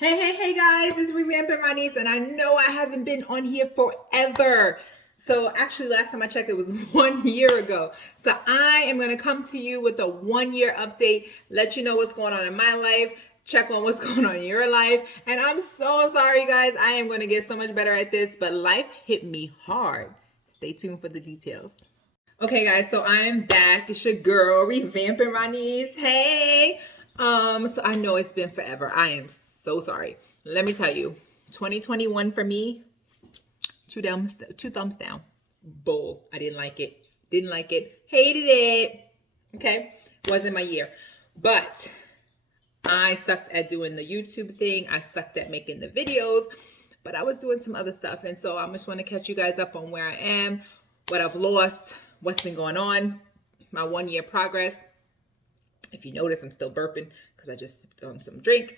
Hey guys, it's Revamping My Niece, and I know I haven't been on here forever. So actually, last time I checked, it was 1 year ago. So I am going to come to you with a 1 year update, let you know what's going on in my life, check on what's going on in your life. And I'm so sorry, guys. I am going to get so much better at this, but life hit me hard. Stay tuned for the details. Okay, guys, so I'm back. It's your girl, Revamping My Niece. Hey. So I know it's been forever. I am so sorry. Let me tell you, 2021 for me, two thumbs down. Bull. I didn't like it. Didn't like it. Hated it. Okay. Wasn't my year. But I sucked at doing the YouTube thing. I sucked at making the videos. But I was doing some other stuff. And so I just want to catch you guys up on where I am, what I've lost, what's been going on, my 1 year progress. If you notice, I'm still burping because I just sipped on some drink.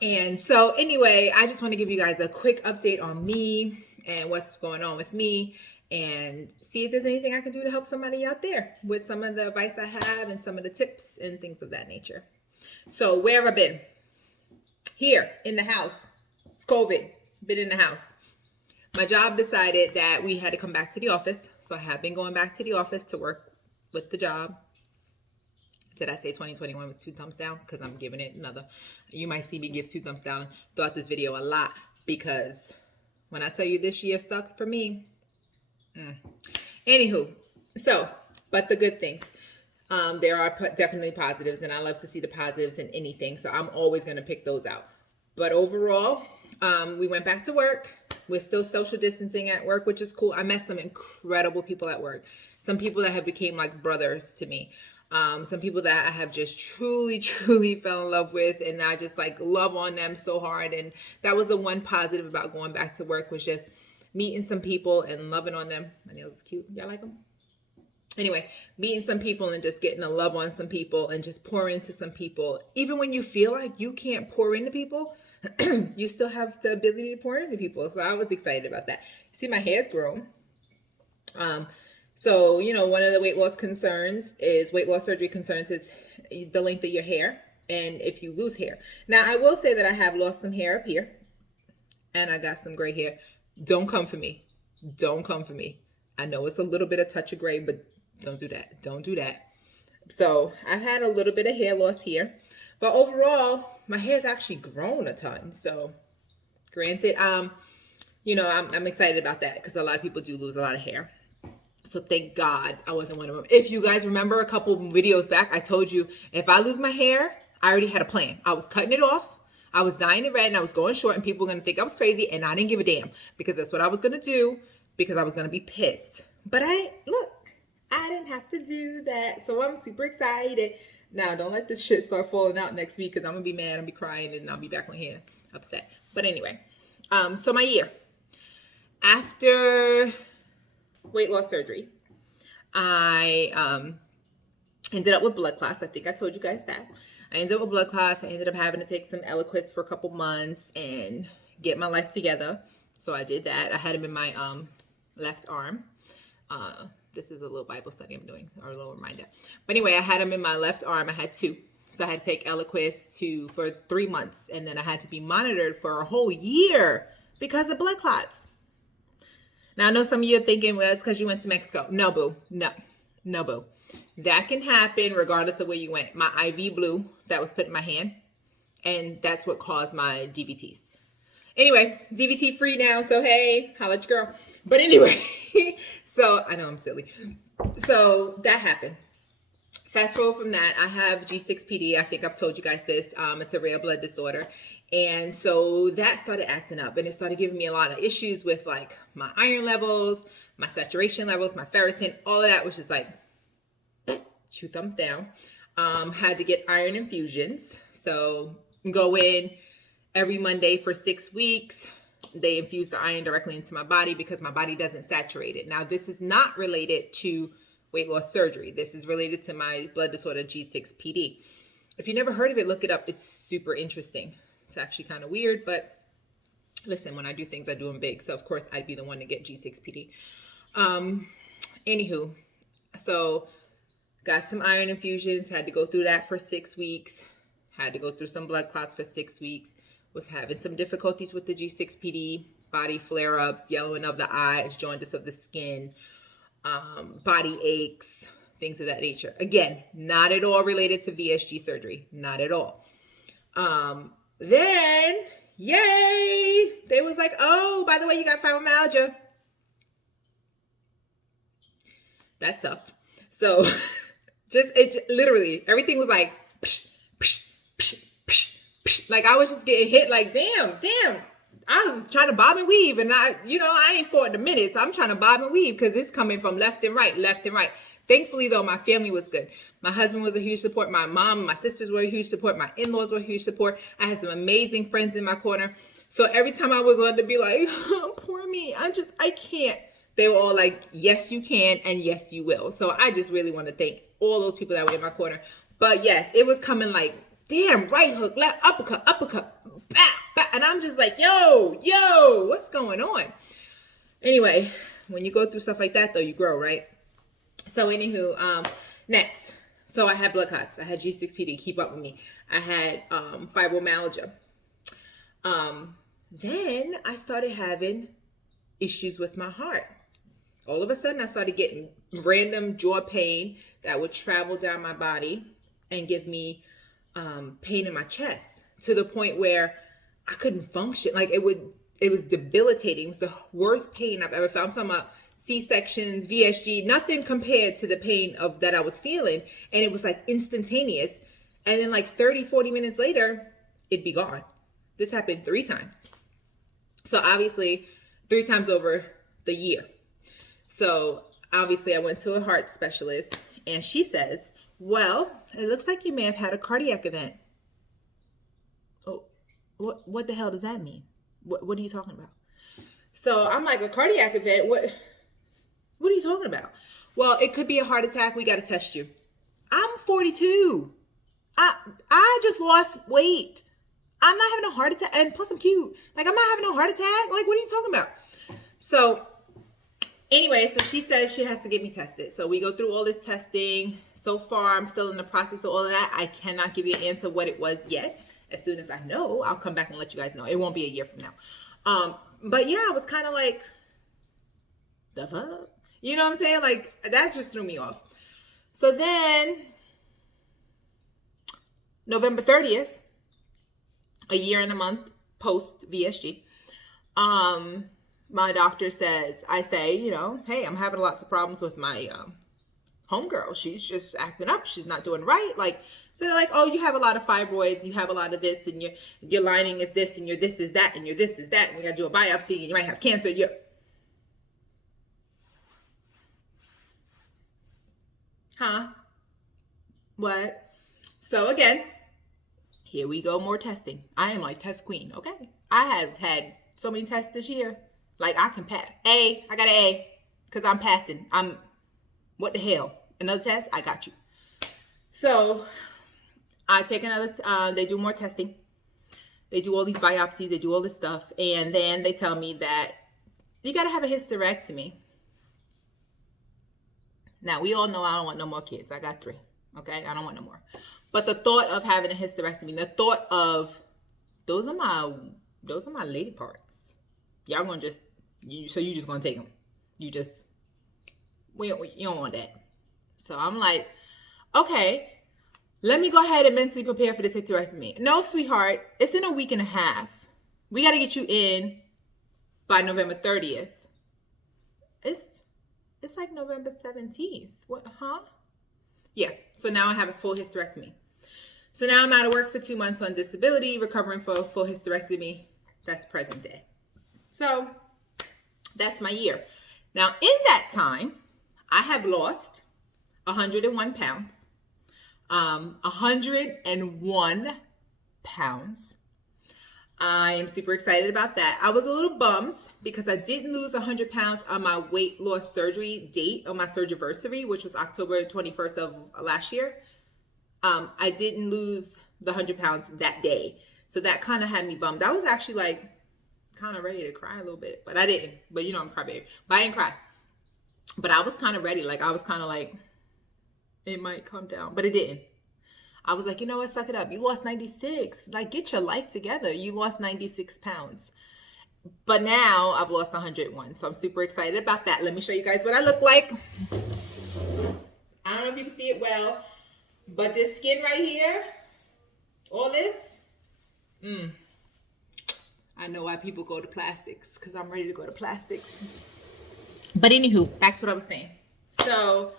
And so anyway, I just want to give you guys a quick update on me and what's going on with me and see if there's anything I can do to help somebody out there with some of the advice I have and some of the tips and things of that nature. So where have I been? Here in the house. It's COVID. Been in the house. My job decided that we had to come back to the office. So I have been going back to the office to work with the job. Did I say 2021 was 2 thumbs down? Because I'm giving it another. You might see me give 2 thumbs down throughout this video a lot. Because when I tell you this year sucks for me. Anywho. So, but the good things. There are definitely positives. And I love to see the positives in anything. So I'm always going to pick those out. But overall, we went back to work. We're still social distancing at work, which is cool. I met some incredible people at work. Some people that have became like brothers to me. Some people that I have just truly fell in love with, and I just like love on them so hard. And that was the one positive about going back to work, was just meeting some people and loving on them. My nails is cute. Y'all like them? Anyway, meeting some people and just getting a love on some people and just pour into some people. Even when you feel like you can't pour into people, you still have the ability to pour into people. So I was excited about that. See, my hair's grown. So, you know, one of the weight loss surgery concerns is the length of your hair and if you lose hair. Now, I will say that I have lost some hair up here and I got some gray hair. Don't come for me. Don't come for me. I know it's a little bit of touch of gray, but don't do that. Don't do that. So I've had a little bit of hair loss here, but overall, my hair's actually grown a ton. So granted, you know, I'm excited about that because a lot of people do lose a lot of hair. So thank God I wasn't one of them. If you guys remember a couple of videos back, I told you if I lose my hair, I already had a plan. I was cutting it off. I was dyeing it red and I was going short and people were going to think I was crazy, and I didn't give a damn because that's what I was going to do because I was going to be pissed. But I didn't have to do that. So I'm super excited. Now, don't let this shit start falling out next week because I'm going to be mad. I'll be crying and I'll be back on here upset. But anyway, so my year. After weight loss surgery, I ended up with blood clots. I think I told you guys that. I ended up with blood clots. I ended up having to take some Eliquis for a couple months and get my life together. So I did that. I had them in my left arm. This is a little Bible study I'm doing, or a little reminder. But anyway, I had them in my left arm. I had 2. So I had to take Eliquis for 3 months. And then I had to be monitored for a whole year because of blood clots. Now, I know some of you are thinking, well, it's because you went to Mexico. No, boo. No, boo. That can happen regardless of where you went. My IV blew that was put in my hand, and that's what caused my DVTs. Anyway, DVT free now, so hey, holla at your girl. But anyway, so I know I'm silly. So that happened. Fast forward from that, I have G6PD. I think I've told you guys this. It's a rare blood disorder. And so that started acting up, and it started giving me a lot of issues with like my iron levels, my saturation levels, my ferritin, all of that was just like 2 thumbs down. Had to get iron infusions. So go in every Monday for 6 weeks. They infuse the iron directly into my body because my body doesn't saturate it. Now, this is not related to weight loss surgery. This is related to my blood disorder, G6PD. If you never heard of it, look it up. It's super interesting. It's actually kind of weird, but listen, when I do things, I do them big. So of course I'd be the one to get G6PD. Anywho, so got some iron infusions, had to go through that for 6 weeks, had to go through some blood clots for 6 weeks, was having some difficulties with the G6PD, body flare-ups, yellowing of the eyes, jaundice of the skin, body aches, things of that nature. Again, not at all related to VSG surgery. Not at all. Then, yay! They was like, oh, by the way, you got fibromyalgia. That sucked. So it literally, everything was like, psh, psh, psh, psh, psh. Like I was just getting hit like, damn. I was trying to bob and weave, and I ain't fought in a minute, so I'm trying to bob and weave because it's coming from left and right. Thankfully, though, my family was good. My husband was a huge support. My mom, my sisters were a huge support. My in-laws were a huge support. I had some amazing friends in my corner. So every time I was on to be like, oh, poor me, I can't. They were all like, yes, you can, and yes, you will. So I just really want to thank all those people that were in my corner. But yes, it was coming like, damn, right hook, left, uppercut, bow, bow. And I'm just like, yo, what's going on? Anyway, when you go through stuff like that, though, you grow, right? So anywho, next. So I had blood clots. I had G6PD, keep up with me. I had fibromyalgia. Then I started having issues with my heart. All of a sudden, I started getting random jaw pain that would travel down my body and give me pain in my chest to the point where I couldn't function. Like it was debilitating. It was the worst pain I've ever felt. I'm talking about C-sections, VSG, nothing compared to the pain that I was feeling. And it was like instantaneous. And then like 30, 40 minutes later, it'd be gone. This happened 3 times. So obviously 3 times over the year. So obviously I went to a heart specialist and she says, well, it looks like you may have had a cardiac event. Oh, what the hell does that mean? What are you talking about? So I'm like, a cardiac event? What are you talking about? Well, it could be a heart attack. We got to test you. I'm 42. I just lost weight. I'm not having a heart attack. And plus I'm cute. Like, I'm not having a heart attack. Like, what are you talking about? So anyway, so she says she has to get me tested. So we go through all this testing. So far, I'm still in the process of all of that. I cannot give you an answer what it was yet. As soon as I know, I'll come back and let you guys know. It won't be a year from now. But yeah, I was kind of like, the fuck? You know what I'm saying? Like, that just threw me off. So then, November 30th, a year and a month post VSG, my doctor says, I say, hey, I'm having lots of problems with my homegirl. She's just acting up. She's not doing right. Like, so they're like, oh, you have a lot of fibroids. You have a lot of this, and your lining is this, and your this is that, and your this is that. And we got to do a biopsy, and you might have cancer. Huh? What? So again, here we go, more testing. I am like test queen, okay? I have had so many tests this year. Like, I can pass. I got an A because I'm passing. What the hell? Another test? I got you. So I take another, they do more testing. They do all these biopsies. They do all this stuff. And then they tell me that you got to have a hysterectomy. Now, we all know I don't want no more kids. I got 3. Okay? I don't want no more. But the thought of having a hysterectomy, the thought of, those are my lady parts. Y'all gonna just, you just gonna take them. You don't want that. So I'm like, okay, let me go ahead and mentally prepare for this hysterectomy. No, sweetheart, it's in a week and a half. We got to get you in by November 30th. It's like November 17th. What, huh? Yeah, so now I have a full hysterectomy. So now I'm out of work for 2 months on disability, recovering for a full hysterectomy. That's present day. So that's my year. Now, in that time, I have lost 101 pounds. 101 pounds. I am super excited about that. I was a little bummed because I didn't lose 100 pounds on my weight loss surgery date, on my surgiversary, which was October 21st of last year. I didn't lose the 100 pounds that day. So that kind of had me bummed. I was actually like kind of ready to cry a little bit, but I didn't. But I'm a crybaby. But I didn't cry. But I was kind of ready. Like, I was kind of like, it might come down, but it didn't. I was like, you know what, suck it up. You lost 96. Like, get your life together. You lost 96 pounds. But now I've lost 101. So I'm super excited about that. Let me show you guys what I look like. I don't know if you can see it well, but this skin right here, all this, I know why people go to plastics, because I'm ready to go to plastics. But anywho, back to what I was saying. So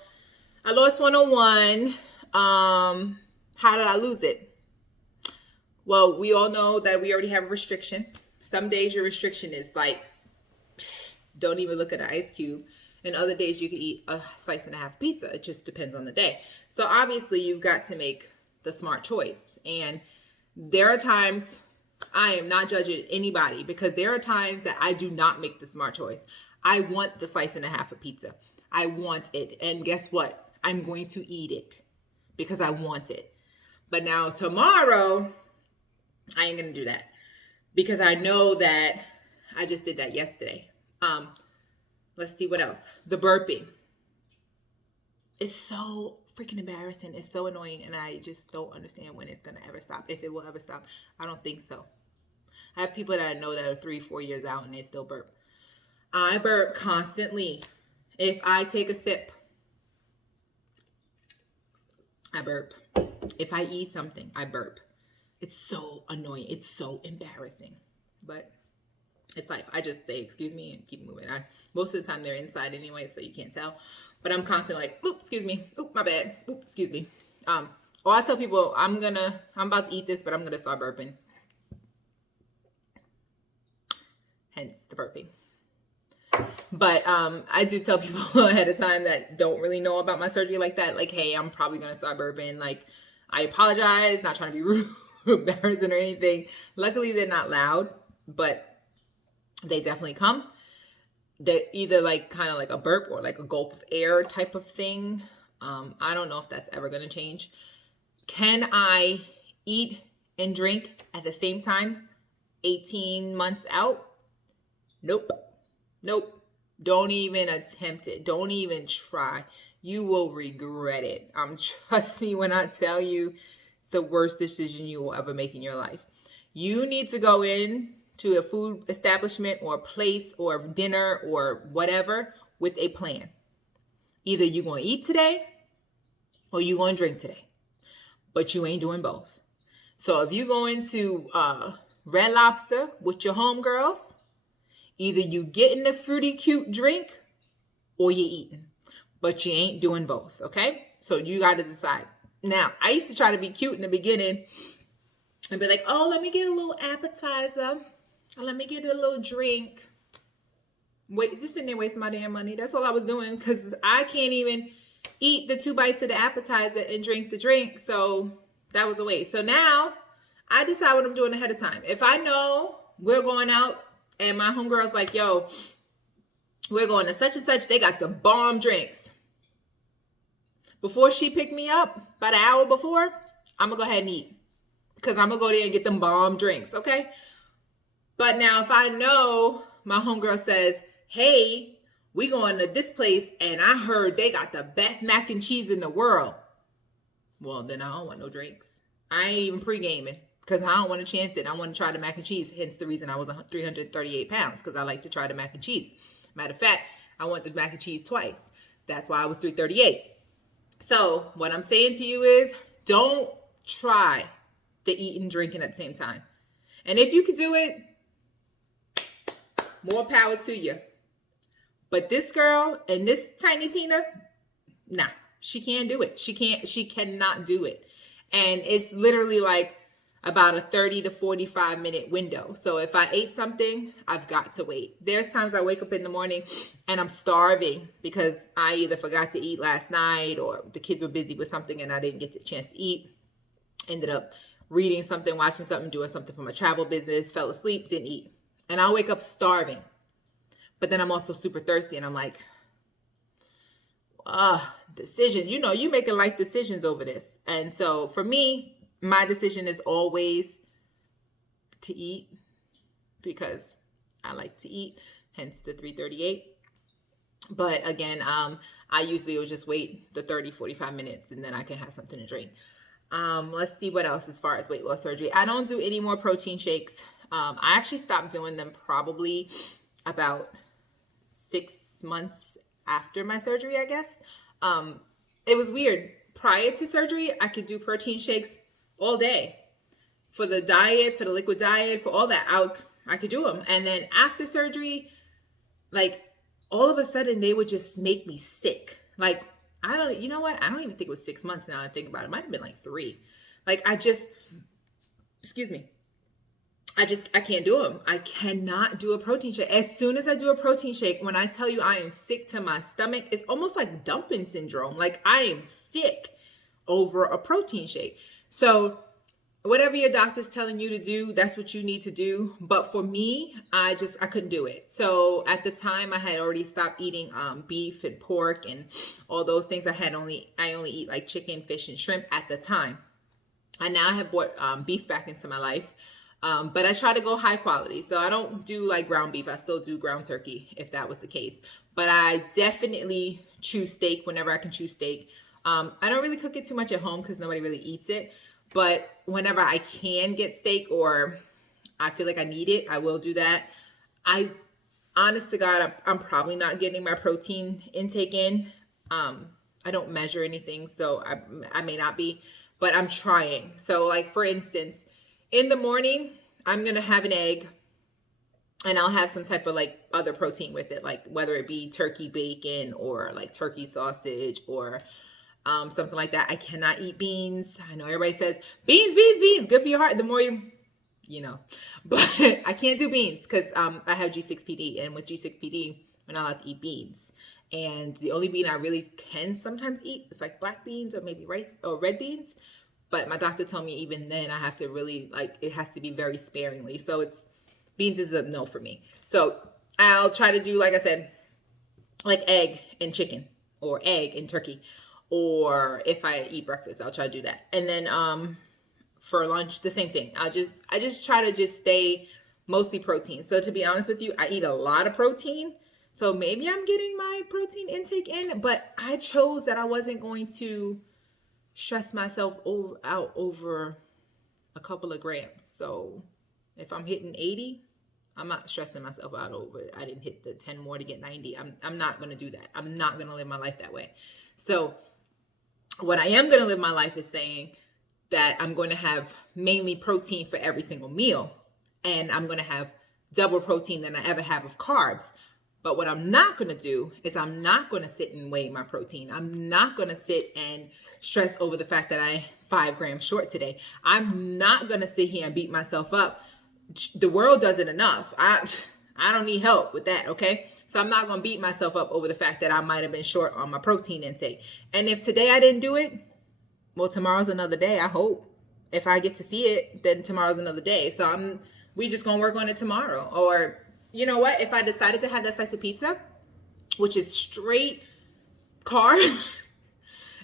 I lost 101. How did I lose it? Well, we all know that we already have a restriction. Some days your restriction is like, don't even look at an ice cube. And other days you can eat a slice and a half pizza. It just depends on the day. So obviously you've got to make the smart choice. And there are times, I am not judging anybody, because there are times that I do not make the smart choice. I want the slice and a half of pizza. I want it. And guess what? I'm going to eat it because I want it. But now tomorrow, I ain't going to do that, because I know that I just did that yesterday. Let's see what else. The burping. It's so freaking embarrassing. It's so annoying. And I just don't understand when it's going to ever stop. If it will ever stop. I don't think so. I have people that I know that are 3-4 years out and they still burp. I burp constantly. If I take a sip, I burp. If I eat something, I burp. It's so annoying. It's so embarrassing. But it's life. I just say, excuse me, and keep moving. Most of the time they're inside anyway, so you can't tell. But I'm constantly like, oop, excuse me. Oop, my bad. Oop, excuse me. Or I tell people, I'm about to eat this, but I'm going to start burping. Hence the burping. But I do tell people ahead of time that don't really know about my surgery like that. Like, hey, I'm probably going to start burping. Like, I apologize. Not trying to be rude, embarrassing or anything. Luckily, they're not loud, but they definitely come. They're either like kind of like a burp or like a gulp of air type of thing. I don't know if that's ever going to change. Can I eat and drink at the same time 18 months out? Nope. Don't even attempt it. Don't even try. You will regret it. Trust me when I tell you, it's the worst decision you will ever make in your life. You need to go in to a food establishment or place or dinner or whatever with a plan. Either you're going to eat today or you're going to drink today. But you ain't doing both. So if you go into Red Lobster with your homegirls, either you getting the fruity cute drink or you eating. But you ain't doing both, okay? So you got to decide. Now, I used to try to be cute in the beginning and be like, oh, let me get a little appetizer. Let me get a little drink. Wait, just sitting there wasting my damn money. That's all I was doing, because I can't even eat the 2 bites of the appetizer and drink the drink. So that was a waste. So now I decide what I'm doing ahead of time. If I know we're going out and my homegirl's like, yo, we're going to such and such, they got the bomb drinks. Before she picked me up, about an hour before, I'm going to go ahead and eat, because I'm going to go there and get them bomb drinks, okay? But now if I know my homegirl says, hey, we going to this place and I heard they got the best mac and cheese in the world. Well, then I don't want no drinks. I ain't even pre-gaming, because I don't want to chance it. I want to try the mac and cheese. Hence the reason I was 338 pounds, because I like to try the mac and cheese. Matter of fact, I want the mac and cheese twice. That's why I was 338. So what I'm saying to you is, don't try the eating and drinking at the same time. And if you can do it, more power to you. But this girl and this Tiny Tina, nah, she can't do it. She cannot do it. And it's literally like about a 30 to 45 minute window. So if I ate something, I've got to wait. There's times I wake up in the morning and I'm starving because I either forgot to eat last night or the kids were busy with something and I didn't get the chance to eat. Ended up reading something, watching something, doing something for my travel business, fell asleep, didn't eat. And I'll wake up starving. But then I'm also super thirsty and I'm like, decision. You know, you making life decisions over this. And so for me, my decision is always to eat, because I like to eat, hence the 338. But again, I usually will just wait the 30, 45 minutes and then I can have something to drink. Let's see what else as far as weight loss surgery. I don't do any more protein shakes. I actually stopped doing them probably about 6 months after my surgery, I guess. It was weird. Prior to surgery, I could do protein shakes all day. For the diet, for the liquid diet, for all that, I could do them. And then after surgery, like all of a sudden they would just make me sick. Like, you know what? I don't even think it was 6 months now I think about it. It might have been like 3. Like excuse me. I can't do them. I cannot do a protein shake. As soon as I do a protein shake, when I tell you I am sick to my stomach, it's almost like dumping syndrome. Like I am sick over a protein shake. So whatever your doctor's telling you to do, that's what you need to do. But for me, I couldn't do it. So at the time I had already stopped eating beef and pork and all those things. I only eat like chicken, fish, and shrimp at the time. I now have brought beef back into my life. But I try to go high quality. So I don't do like ground beef. I still do ground turkey if that was the case. But I definitely choose steak whenever I can choose steak. I don't really cook it too much at home because nobody really eats it. But whenever I can get steak or I feel like I need it, I will do that. Honest to God, I'm probably not getting my protein intake in. I don't measure anything, so I may not be, but I'm trying. So like for instance, in the morning, I'm going to have an egg and I'll have some type of like other protein with it, like whether it be turkey bacon or like turkey sausage or something like that. I cannot eat beans. I know everybody says beans, good for your heart. The more you know, but I can't do beans because I have G6PD, and with G6PD, we're not allowed to eat beans. And the only bean I really can sometimes eat is like black beans or maybe rice or red beans. But my doctor told me even then I have to really it has to be very sparingly. So beans is a no for me. So I'll try to do, like I said, like egg and chicken or egg and turkey. Or if I eat breakfast, I'll try to do that. And then for lunch, the same thing. I just try to just stay mostly protein. So to be honest with you, I eat a lot of protein. So maybe I'm getting my protein intake in, but I chose that I wasn't going to stress myself out over a couple of grams. So if I'm hitting 80, I'm not stressing myself out over it. I didn't hit the 10 more to get 90. I'm not going to do that. I'm not going to live my life that way. So what I am going to live my life is saying that I'm going to have mainly protein for every single meal. And I'm going to have double protein than I ever have of carbs. But what I'm not going to do is I'm not going to sit and weigh my protein. I'm not going to sit and stress over the fact that I'm 5 grams short today. I'm not going to sit here and beat myself up. The world does it enough. I don't need help with that, okay? So I'm not going to beat myself up over the fact that I might have been short on my protein intake. And if today I didn't do it, well, tomorrow's another day, I hope. If I get to see it, then tomorrow's another day. So we just going to work on it tomorrow. Or you know what? If I decided to have that slice of pizza, which is straight carb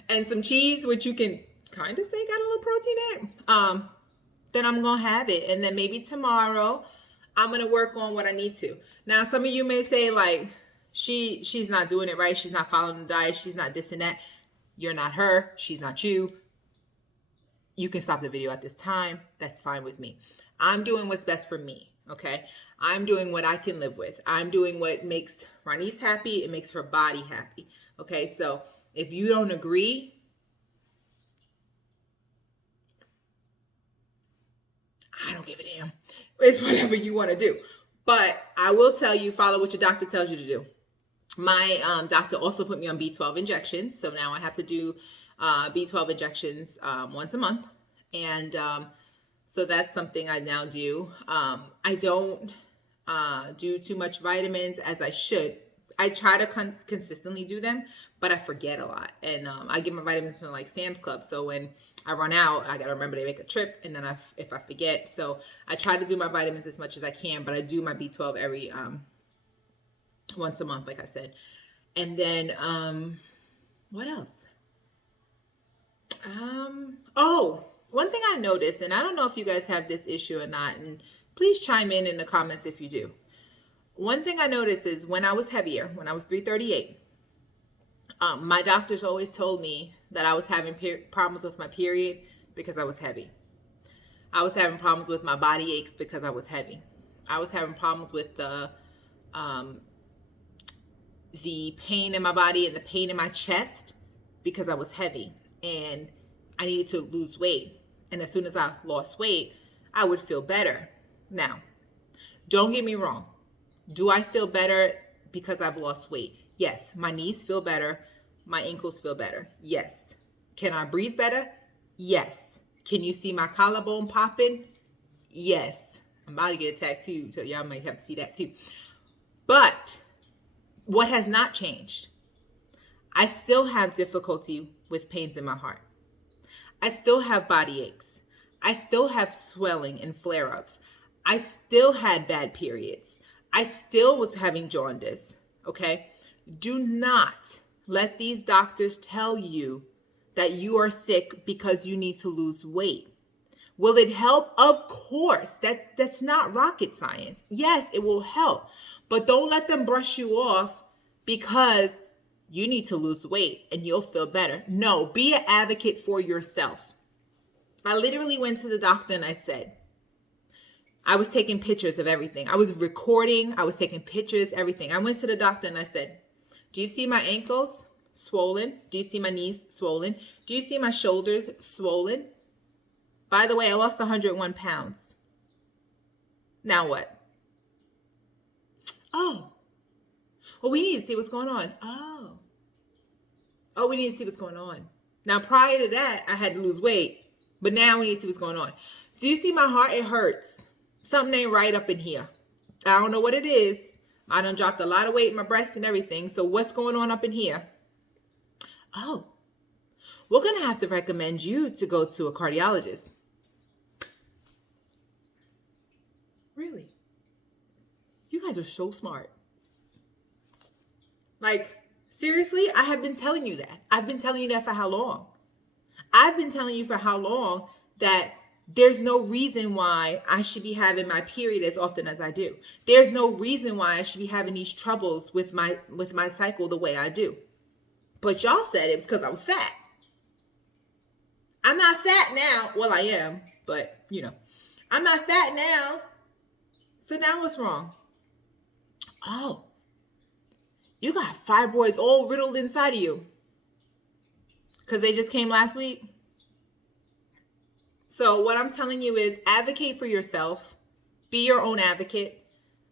and some cheese, which you can kind of say got a little protein in it, then I'm going to have it. And then maybe tomorrow I'm going to work on what I need to. Now, some of you may say like, she's not doing it right. She's not following the diet. She's not this and that. You're not her. She's not you. You can stop the video at this time. That's fine with me. I'm doing what's best for me. Okay. I'm doing what I can live with. I'm doing what makes Ronise happy. It makes her body happy. Okay. So if you don't agree, I don't give a damn. It's whatever you want to do. But I will tell you, follow what your doctor tells you to do. My doctor also put me on B12 injections. So now I have to do B12 injections once a month. And so that's something I now do. I don't do too much vitamins as I should. I try to consistently do them, but I forget a lot. And I get my vitamins from like Sam's Club. So when I run out, I got to remember to make a trip. And then if I forget, so I try to do my vitamins as much as I can, but I do my B12 every once a month, like I said. And then what else? Oh, one thing I noticed, and I don't know if you guys have this issue or not, and please chime in the comments if you do. One thing I noticed is when I was heavier, when I was 338, my doctors always told me that I was having problems with my period because I was heavy. I was having problems with my body aches because I was heavy. I was having problems with the pain in my body and the pain in my chest because I was heavy and I needed to lose weight. And as soon as I lost weight, I would feel better. Now, don't get me wrong. Do I feel better because I've lost weight? Yes. My knees feel better. My ankles feel better. Yes. Can I breathe better? Yes. Can you see my collarbone popping? Yes. I'm about to get a tattoo, so y'all might have to see that too. But what has not changed? I still have difficulty with pains in my heart. I still have body aches. I still have swelling and flare-ups. I still had bad periods. I still was having jaundice, okay? Do not let these doctors tell you that you are sick because you need to lose weight. Will it help? Of course. That's not rocket science. Yes, it will help. But don't let them brush you off because you need to lose weight and you'll feel better. No, be an advocate for yourself. I literally went to the doctor and I said, I was taking pictures of everything. I was recording. I was taking pictures, everything. I went to the doctor and I said, do you see my ankles swollen? Do you see my knees swollen? Do you see my shoulders swollen? By the way, I lost 101 pounds. Now what? Oh, well, we need to see what's going on. Oh, we need to see what's going on. Now, prior to that, I had to lose weight, but now we need to see what's going on. Do you see my heart? It hurts. Something ain't right up in here. I don't know what it is. I done dropped a lot of weight in my breast and everything. So what's going on up in here? Oh, we're going to have to recommend you to go to a cardiologist. Really? You guys are so smart. Like, seriously, I have been telling you that. I've been telling you that for how long? I've been telling you for how long that there's no reason why I should be having my period as often as I do. There's no reason why I should be having these troubles with my cycle the way I do. But y'all said it was because I was fat. I'm not fat now. Well, I am, but I'm not fat now. So now what's wrong? Oh, you got fibroids all riddled inside of you because they just came last week. So what I'm telling you is advocate for yourself. Be your own advocate,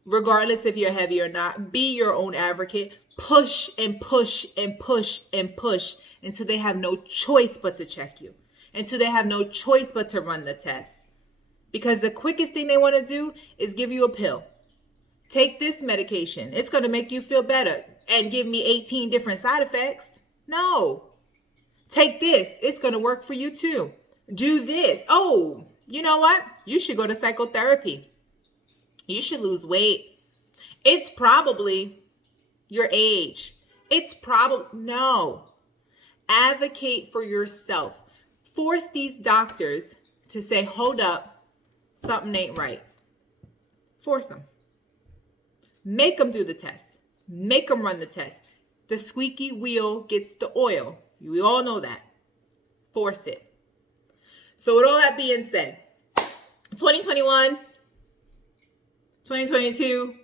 regardless if you're heavy or not. Be your own advocate. Push and push and push and push until they have no choice but to check you, until they have no choice but to run the test. Because the quickest thing they want to do is give you a pill. Take this medication. It's going to make you feel better and give me 18 different side effects. No. Take this. It's going to work for you too. Do this. Oh, you know what? You should go to psychotherapy. You should lose weight. It's probably your age. It's probably, no. Advocate for yourself. Force these doctors to say, hold up, something ain't right. Force them. Make them do the test. Make them run the test. The squeaky wheel gets the oil. We all know that. Force it. So with all that being said, 2021, 2022,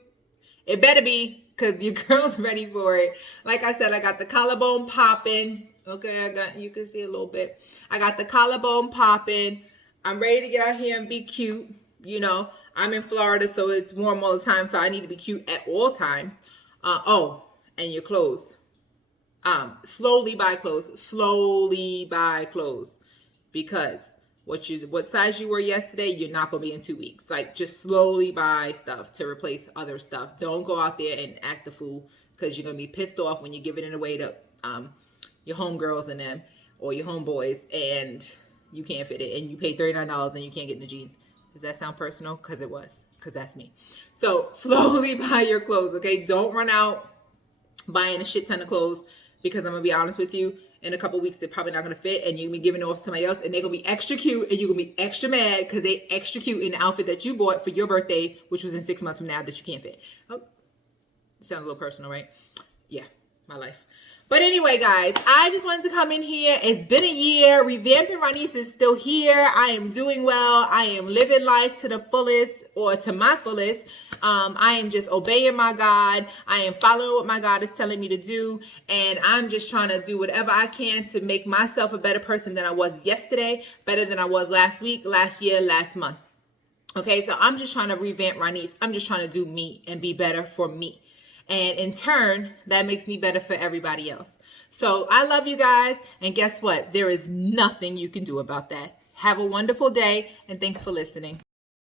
it better be, because your girl's ready for it. Like I said, I got the collarbone popping. Okay, you can see a little bit. I got the collarbone popping. I'm ready to get out here and be cute. I'm in Florida, so it's warm all the time, so I need to be cute at all times. And your clothes. Slowly buy clothes. Slowly buy clothes. Because what size you were yesterday, you're not going to be in 2 weeks. Like, just slowly buy stuff to replace other stuff. Don't go out there and act a fool, because you're going to be pissed off when you're giving it away to your homegirls and them, or your homeboys, and you can't fit it, and you pay $39 and you can't get in the jeans. Does that sound personal? Because it was. Because that's me. So slowly buy your clothes, okay? Don't run out buying a shit ton of clothes, because I'm going to be honest with you, in a couple weeks, they're probably not going to fit, and you're going to be giving it off to somebody else, and they're going to be extra cute, and you're going to be extra mad because they extra cute in the outfit that you bought for your birthday, which was in 6 months from now, that you can't fit. Oh, sounds a little personal, right? Yeah, my life. But anyway, guys, I just wanted to come in here. It's been a year. Revamping Ronise is still here. I am doing well. I am living life to the fullest, or to my fullest. I am just obeying my God. I am following what my God is telling me to do. And I'm just trying to do whatever I can to make myself a better person than I was yesterday, better than I was last week, last year, last month. Okay, so I'm just trying to revamp Ronise. I'm just trying to do me and be better for me. And in turn, that makes me better for everybody else. So I love you guys. And guess what? There is nothing you can do about that. Have a wonderful day. And thanks for listening.